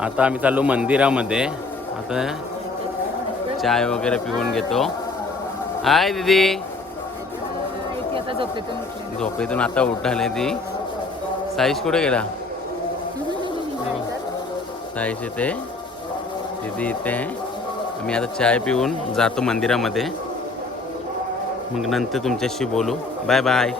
आता आम्ही चाललो मंदिरामध्ये. आता चाय वगैरे पिऊन घेतो. हाय दीदी. झोपेतून उठली. झोपेतून आता उठाले ती. साईश कुठे गेला? साईश येते दिदी इथे. आहे. आता चाय पिऊन जातो मंदिरामध्ये. मग नंतर तुमच्याशी बोलू. Bye bye.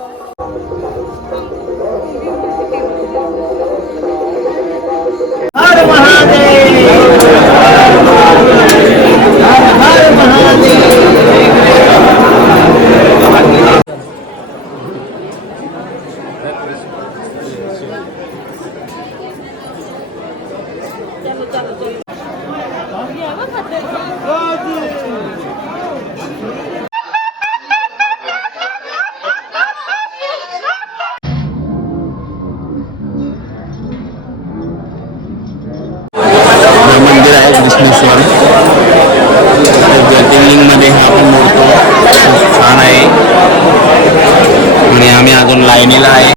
लाईनीला आहे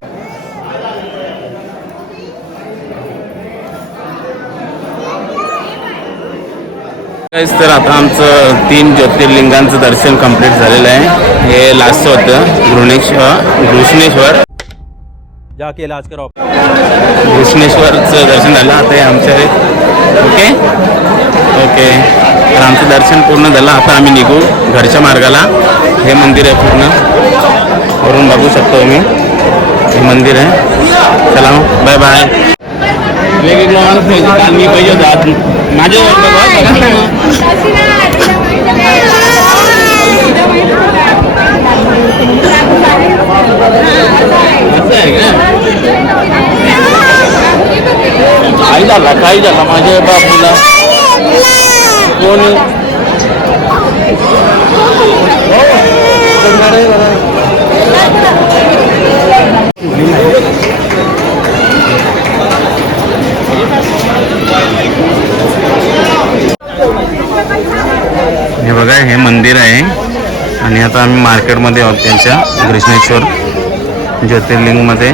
तर आता आमचं तीन ज्योतिर्लिंगांचं दर्शन कंप्लीट झालेलं आहे. हे लास्टचं होतं घृणेश्वर घृष्णेश्वर. जाके इलाज कराओ. कृष्णेश्वरचं दर्शन झालं आता हे आमच्या ओके? ओके. तर आमचं दर्शन पूर्ण झालं आता आम्ही निघू घरच्या मार्गाला. हे मंदिर आहे पूर्ण. वरून बघू शकतो तुम्ही. हे मंदिर आहे चला बाय बाय वेगवेगळं माणूस नाही काल मी पाहिजे होता आज माझ्या असं आहे का काय? झाला काय झाला माझ्या बाबूला कोण हे बघा हे मंदिर आहे. आणि आता आम्ही मार्केटमध्ये आहोत त्यांच्या कृष्णेश्वर ज्योतिर्लिंगमध्ये.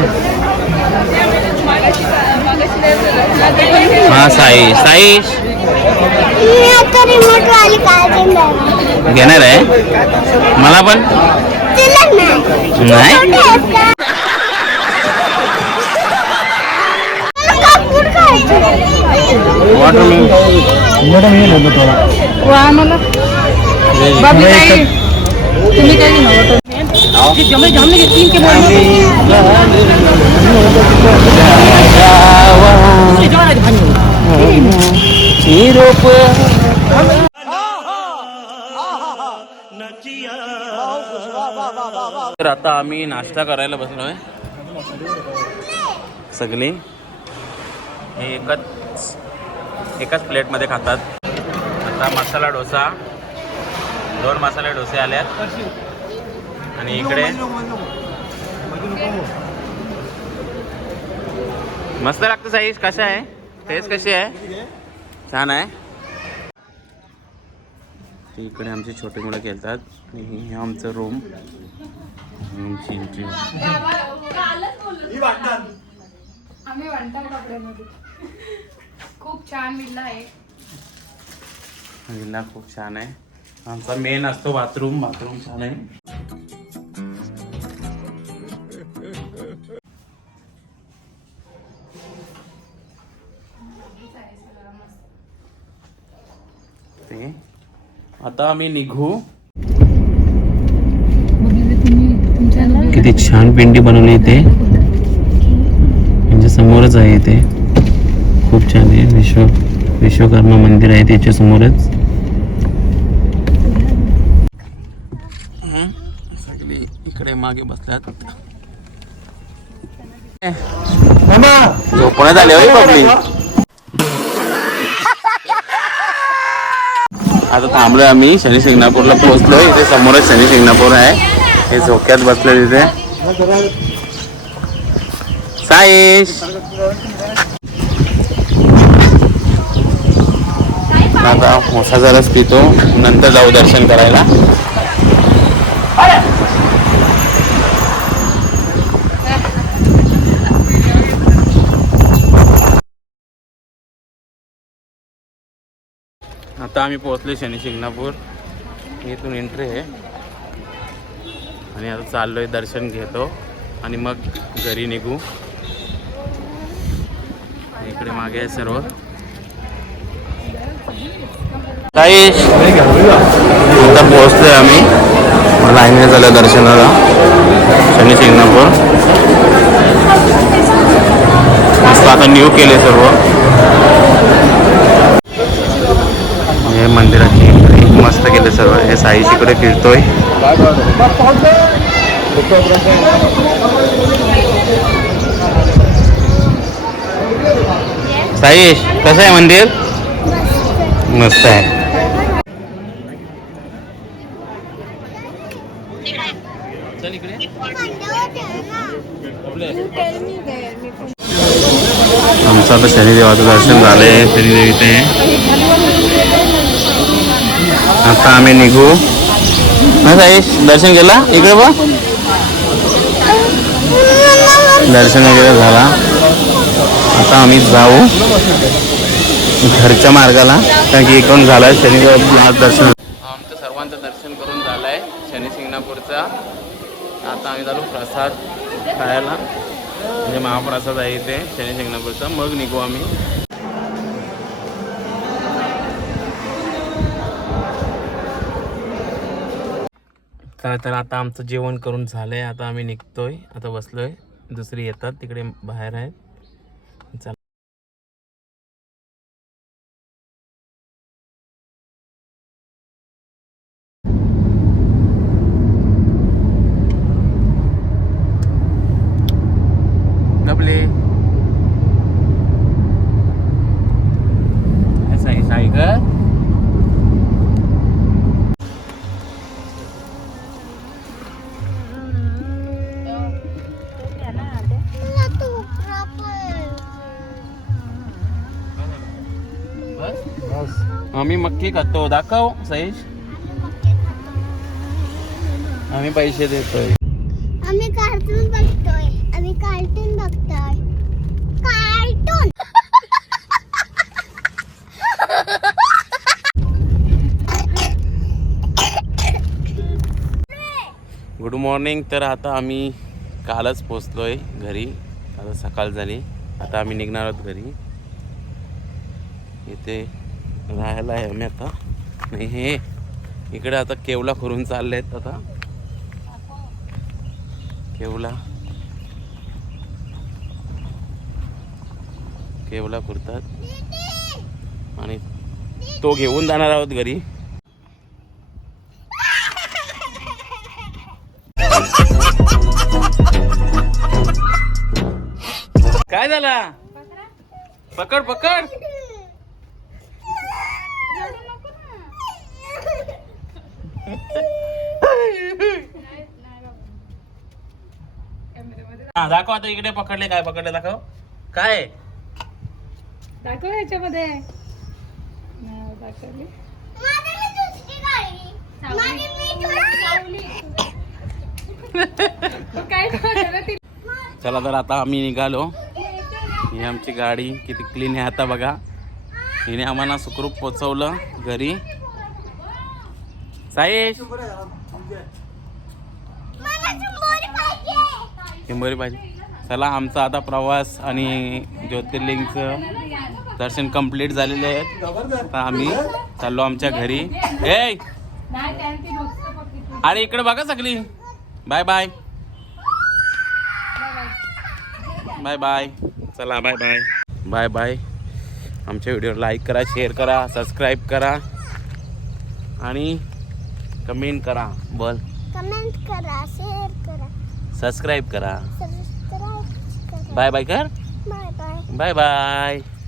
हा साई साई. घेणार आहे? मला पण? नाही. नाही कुठे आहेस का? मला कापूर खायचं. मैडम ये लो थोड़ा. वा आम्हाला. बाबी ताई तुम्ही काय घेणार जमे जामने के तीन के बोल तर आता आम्ही नाश्ता करायला बसलोय. सगळी. हे एकच एकाच प्लेटमध्ये खातात. आता मसाला डोसा दोन मसाले डोसे आल्यात आणि इकडे मस्त लागतं साईज कसं आहे? टेस्ट कशी आहे? छान आहे. इकडे आमची छोटी मुलं खेळतात. आणि हे आमचं रूम आमची खूप छान विल्ला आहे. विल्ला खूप छान आहे. आमचा मेन असतो बाथरूम बाथरूम छान आहे. ते. आता आम्ही निघू. किती छान पिंडी बनवली इथे. म्हणजे समोरच आहे इथे. खूप छान आहे. विश्व विश्वकर्मा मंदिर आहे त्याच्या समोरच सगळी इकडे मागे बसल्यात. झोपण्यात आले होय पब्लिक. आता थांबलोय आम्ही शनी शिंगणापूरला पोहोचलोय. इथे समोरच शनी शिंगणापूर आहे. हे झोक्यात बसले तिथे साईश! आता मोठा रस पितो हो. नंतर जाऊ दर्शन करायला. आता आम्ही पोहोचलो शनी शिंगणापूर. इथून एंट्री आहे. आणि आता चाललोय दर्शन घेतो. आणि मग घरी निघू. इकडे मागे आहे सर्व. आता पोहोचलोय आम्ही. लाईनने झालं दर्शनाला. शनी शिंगणापूर मस्त आता न्यू केले सर्व. हे मंदिराची मस्त केले सर्व. हे साईशीकडे फिरतोय? साईश कसं आहे मंदिर? मस्त आहे आमचं आता शनिदेवाचं दर्शन झालंय शनिदेव इथे आता आम्ही निघू. हा साईश दर्शन केला? इकडे बा दर्शन वगैरे झाला. आता आम्ही जाऊ. घरच्या मार्गाला कारण की इकडून झालं शनिदेव दर्शन. आमचं सर्वांचं दर्शन करून झालं आहे शनी शिंगणापूरचा. आता आम्ही झालो प्रसाद खायला. म्हणजे महाप्रसाद आहे इथे शनी शिंगणापूरचा. मग निघू आम्ही. चला तर आता आमचं जेवण करून झालंय. आता आम्ही निघतोय. आता बसलोय. दुसरी येतात. तिकडे बाहेर आहेत. मक्की खातो दाखव सईश आम्ही पैसे देतोय. आम्ही कार्टून बघतोय. आम्ही कार्टून बघतोय. कार्टून गुड मॉर्निंग तर आता आम्ही कालच पोचलो आहे घरी. आता सकाळ झाली. आता आम्ही निघणार आहोत घरी. इथे राहायला आहे आम्ही आता. नाही हे इकडे आता केवला करून चालले आहेत आता. केवला. केवला कुरतात आणि तो घेऊन जाणार आहोत घरी. काय झाला? पकड पकड. दाखव आता इकडे पकडले काय पकडले दाखव. काय? दाखव याच्यामध्ये. नाव दाखवली. काय ती चला तर आता आम्ही निघालो. ही आमची गाडी किती क्लीन आहे आता बघा. हिने आम्हाला सुखरूप पोचवलं घरी. साईश मला चिंबोरी पाहिजे हिंबोरी पाहिजे. चला आमचा आता प्रवास आणि ज्योतिर्लिंगचं दर्शन कंप्लीट झालेले आहेत आता आम्ही चाललो आमच्या घरी. ए! अरे इकडे बघा सगळी. बाय बाय बाय बाय चला बाय बाय बाय बाय आमच्या व्हिडिओ लाईक करा शेअर करा सबस्क्राईब करा. आणि कमेंट करा. बोल. कमेंट करा शेअर करा. सबस्क्राईब करा. बाय बाय कर. Bye bye